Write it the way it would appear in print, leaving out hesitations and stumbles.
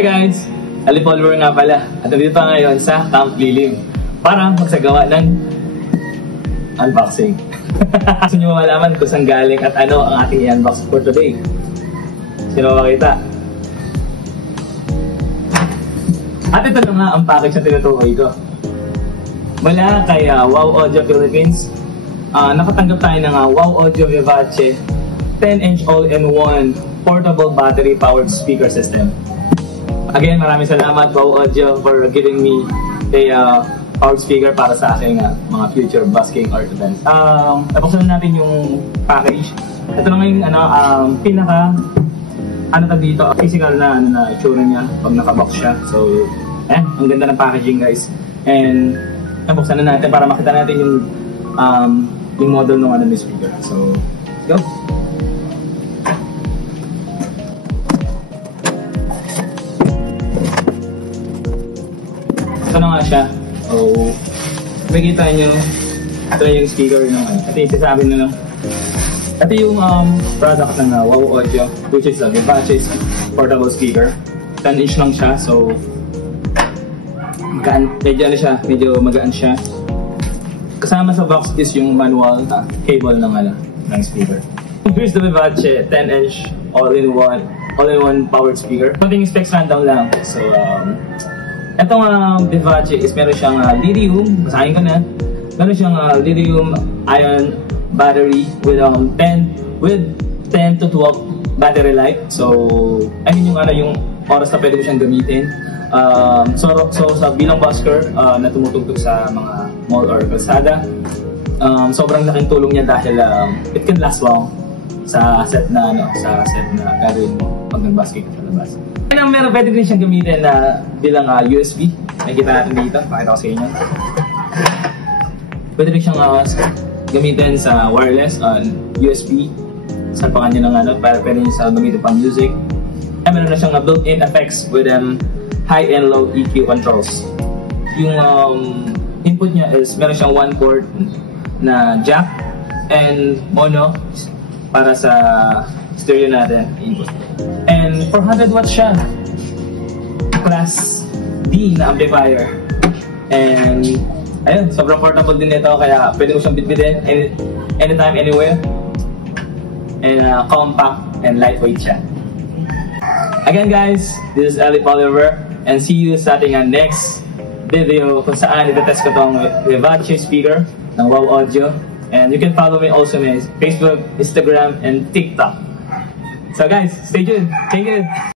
Hi guys! Ali Follower nga pala at nandito tayo ngayon sa Camp Lilim para magsagawa ng unboxing. Gusto nyo malaman kung saan galing at ano ang ating i-unbox for today. Sino makita? At ito na nga ang package na tinutukoy ko. Mula kay Wow Audio Philippines, nakatanggap tayo ng Wow Audio Vivace 10-inch all-in-one portable battery-powered speaker system. Again, maraming salamat Wow Audio for giving me a powered speaker para sa aking mga future busking or events. Napaksan natin yung package. Ito na ngayon, pinaka dito, physical na itsura niya pag nakabox siya. So, ang ganda ng packaging guys. And, nabuksan na natin para makita natin yung model ng speaker. So, let's go! Ito na nga siya. So, makikita nyo, ito na yung speaker ng ito yung sasabi na lang. Ito yung product ng Wow Audio, which is a Vivace portable speaker. 10-inch lang siya, so medyo magaan siya. Kasama sa box is yung manual cable ng speaker. Here's the Vivace 10-inch all-in-one powered speaker. Konting specs rundown lang. So, itong Vivace is meron siyang lithium, basahin ko na. Meron siyang lithium-ion battery with 10 to 12 battery life. So, I mean yung oras na pwede mo siyang gamitin. So sa bilang busker na tumutugtog sa mga mall or kalsada, sobrang laking tulong niya dahil it can last long sa set na gagawin mo pag nag-basket ka sa labas. Meron pwede din siyang gamitin bilang USB. Nakikita natin dito, pakita ko sa inyo. Pwede rin siyang gamitin sa wireless, USB. Salpakan niyo ng para pwede niyo sa gamitin pang music. Ay, meron na siyang built-in effects with high and low EQ controls. Yung input niya is meron siyang one port na jack and mono para sa stereo natin input. And 400 watts siya. Class D na amplifier. And ayun, sobrang portable din ito kaya pwede mo siyang bitbitin anytime, anywhere. And compact and lightweight siya. Again guys, this is Ali Follower and see you sa ating next video kung saan itetest ko tong Vivace speaker ng Wow Audio. And you can follow me also on Facebook, Instagram, and TikTok. So guys, stay tuned. Thank you.